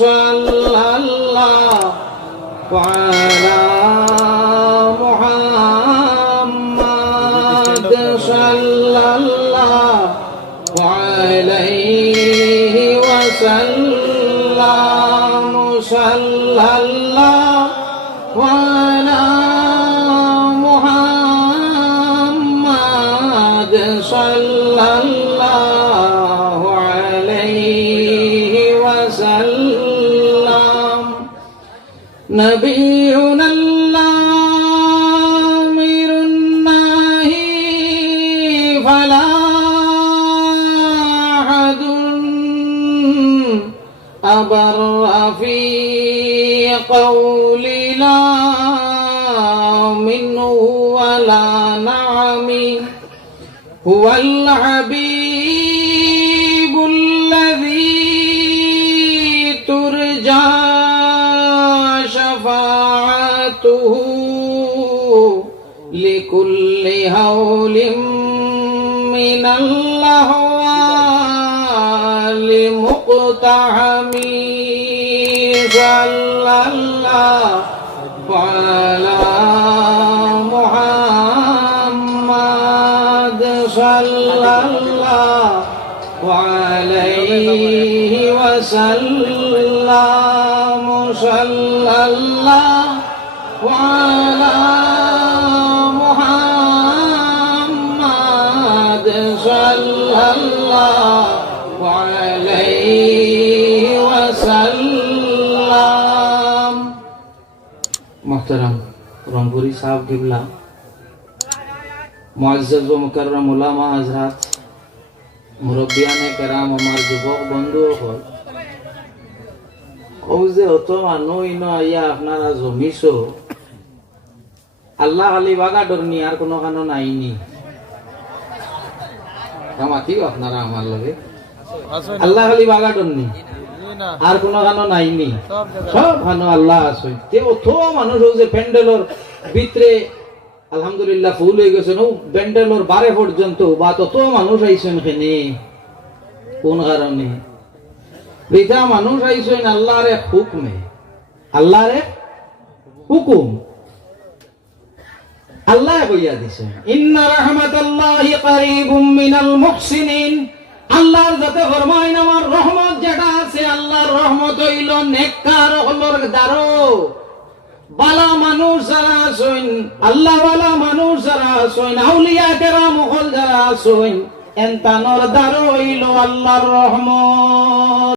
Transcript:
সাল্লাল্লাহু আলা মুহাম্মাদ সাল্লাল্লাহু আলাইহি ওয়াসাল্লাম সাল্লাল্লাহু আলা মুহাম্মাদ সাল্লাল্লাহু আলাইহি ওয়াসাল্লাম নবিয়ুনা আমিরুন নাহি ফালা আহাদুন আবাররা ফি কওলি লা মিনহু ওয়ালা নামি হুয়াল হাবিবুল্লাযী তুরজা শাফাআতুহু লিকুল্লি হাওলিন মিনাল্লাহি ওয়ালি মুকতাহামি সাল্লাল্লাহু আলা মুহাম্মাদ সাল্লাল্লাহু আলাইহি ওয়াসাল্লাম সাল্লাল্লাহু আলা মুহাম্মাদ সাল্লাল্লাহু আলাইহি ওয়াসাল্লাম। মুহতারাম রংপুরি সাহেব কিবলা, মুআজ্জাজ ও মুকাররম উলামা হযরত, মুরব্বিয়ানে কেরাম, আমার যুবক বন্ধু হল, ও যে অত মানুষ ইনো আইয়া আপনারা জমিছো, আল্লাহ আলী বাগা ডরনি আর কোনো কানো নাইনি কামাতিও আপনারা আমার লগে আল্লাহ আলী বাগা ডরনি আর কোনো কানো নাইনি, সব কানো আল্লাহ আছে। তে অত মানুষ যে প্যান্ডেলর ভিতরে আলহামদুলিল্লাহ ফুল হয়ে গেছে, প্যান্ডেলর বারে পর্যন্ত বা তত মানুষ আইছেন এখানে কোন কারণে? বৃথা মানুষ আইছেন আল্লাহর এক হুকমে, আল্লাহর এক হুকুম আল্লাহ কইয়া দিছেন, ইন্না রাহমাতাল্লাহি কারীবুম মিনাল মুহসিনিন। আল্লাহর যাতে ফরমাইন আমার রহমত যেটা আছে, আল্লাহর রহমত হইল নেককার হলর দ্বারো। বালা মানুষ যারা আছেন, আল্লাহ বালা মানুষ যারা আছেন, আউলিয়া কেরাম হল যারা আছেন, এন্তানোর দ্বারো হইল আল্লাহর রহমত।